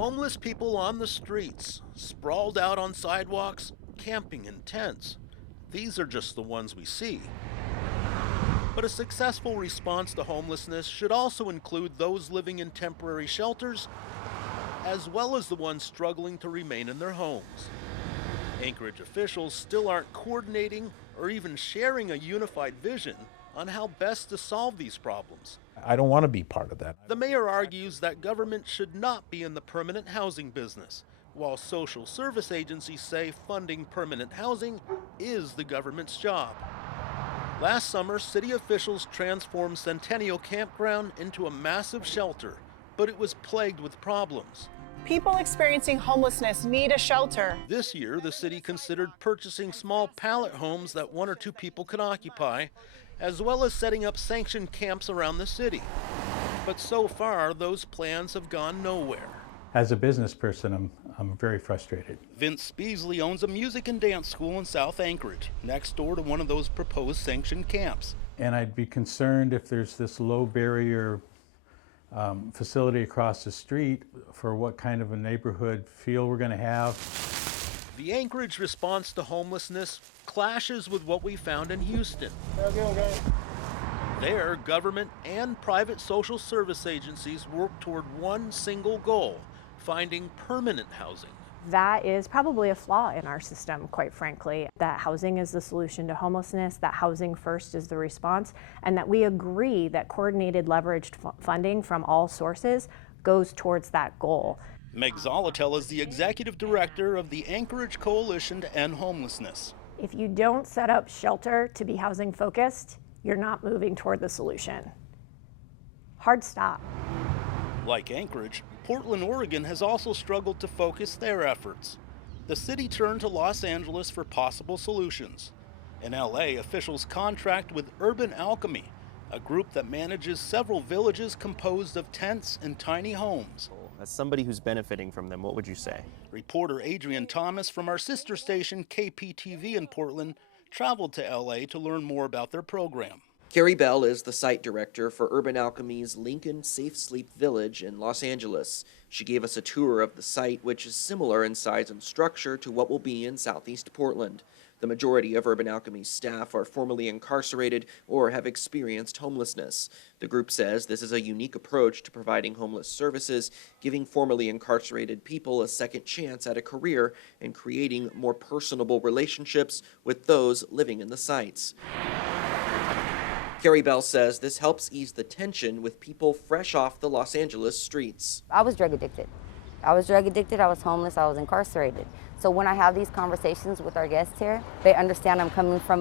Homeless people on the streets, sprawled out on sidewalks, camping in tents. These are just the ones we see. But a successful response to homelessness should also include those living in temporary shelters, as well as the ones struggling to remain in their homes. Anchorage officials still aren't coordinating or even sharing a unified vision on how best to solve these problems. I don't want to be part of that. The mayor argues that government should not be in the permanent housing business, while social service agencies say funding permanent housing is the government's job. Last summer, city officials transformed Centennial Campground into a massive shelter, but it was plagued with problems. People experiencing homelessness need a shelter. This year, the city considered purchasing small pallet homes that one or two people could occupy, as well as setting up sanctioned camps around the city. But so far, those plans have gone nowhere. As a business person, I'm very frustrated. Vince Beasley owns a music and dance school in South Anchorage, next door to one of those proposed sanctioned camps. And I'd be concerned if there's this low barrier facility across the street for what kind of a neighborhood feel we're going to have. The Anchorage response to homelessness clashes with what we found in Houston. There, government and private social service agencies work toward one single goal: finding permanent housing. That is probably a flaw in our system, quite frankly, that housing is the solution to homelessness, that housing first is the response, and that we agree that coordinated leveraged funding from all sources goes towards that goal. Meg Zolotel is the executive director of the Anchorage Coalition to End Homelessness. If you don't set up shelter to be housing focused, you're not moving toward the solution. Hard stop. Like Anchorage, Portland, Oregon has also struggled to focus their efforts. The city turned to Los Angeles for possible solutions. In LA, officials contract with Urban Alchemy, a group that manages several villages composed of tents and tiny homes. As somebody who's benefiting from them, what would you say? Reporter Adrian Thomas from our sister station KPTV in Portland traveled to LA to learn more about their program. Carrie Bell is the site director for Urban Alchemy's Lincoln Safe Sleep Village in Los Angeles. She gave us a tour of the site, which is similar in size and structure to what will be in Southeast Portland. The majority of Urban Alchemy's staff are formerly incarcerated or have experienced homelessness. The group says this is a unique approach to providing homeless services, giving formerly incarcerated people a second chance at a career and creating more personable relationships with those living in the sites. Carrie Bell says this helps ease the tension with people fresh off the Los Angeles streets. I was drug addicted. I was homeless, I was incarcerated. So when I have these conversations with our guests here, they understand I'm coming from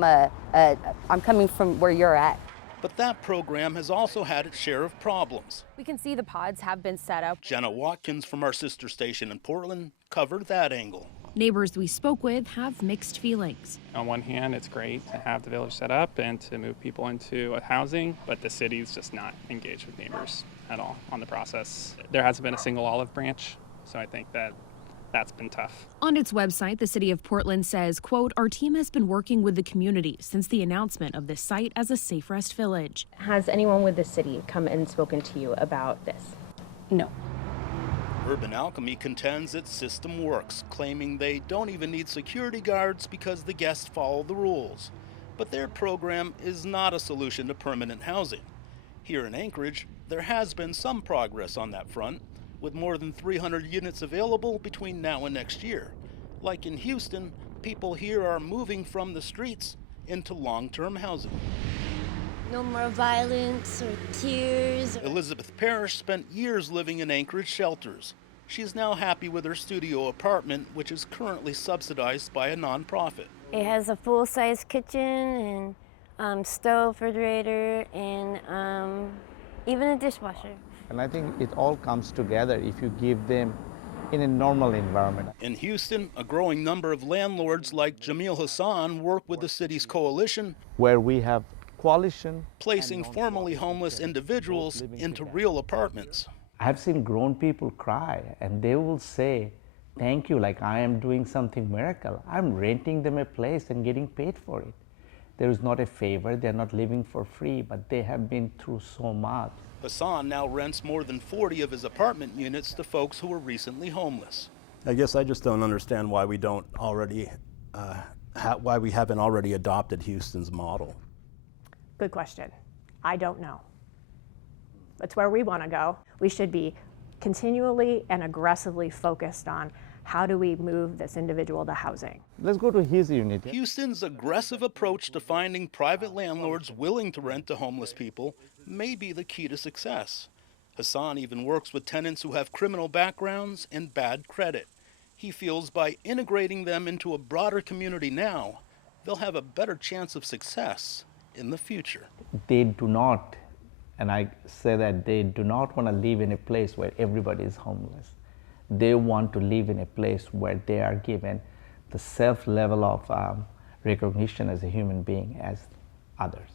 where you're at. But that program has also had its share of problems. We can see the pods have been set up. Jenna Watkins from our sister station in Portland covered that angle. Neighbors we spoke with have mixed feelings. On one hand, it's great to have the village set up and to move people into housing, but the city's just not engaged with neighbors at all on the process. There hasn't been a single olive branch, so I think that's been tough. On its website, the city of Portland says, quote, "Our team has been working with the community since the announcement of this site as a safe rest village." Has anyone with the city come and spoken to you about this? No. Urban Alchemy contends its system works, claiming they don't even need security guards because the guests follow the rules. But their program is not a solution to permanent housing. Here in Anchorage, there has been some progress on that front, with more than 300 units available between now and next year. Like in Houston, people here are moving from the streets into long-term housing. No more violence or tears. Elizabeth Parrish spent years living in Anchorage shelters. She's now happy with her studio apartment, which is currently subsidized by a nonprofit. It has a full-size kitchen and stove, refrigerator, and even a dishwasher. And I think it all comes together if you give them in a normal environment. In Houston, a growing number of landlords like Jamil Hassan work with the city's coalition, where we have coalition placing formerly homeless individuals into real apartments. I've seen grown people cry and they will say, "Thank you, like I am doing something miracle. I'm renting them a place and getting paid for it." There is not a favor. They're not living for free, but they have been through so much. Hassan now rents more than 40 of his apartment units to folks who were recently homeless. I guess I just don't understand why we don't already, why we haven't already adopted Houston's model. Good question. I don't know. That's where we want to go. We should be continually and aggressively focused on how do we move this individual to housing. Let's go to his unit. Houston's aggressive approach to finding private landlords willing to rent to homeless people may be the key to success. Hassan even works with tenants who have criminal backgrounds and bad credit. He feels by integrating them into a broader community now, they'll have a better chance of success in the future. They do not, and I say that they do not want to live in a place where everybody is homeless. They want to live in a place where they are given the self level of recognition as a human being as others.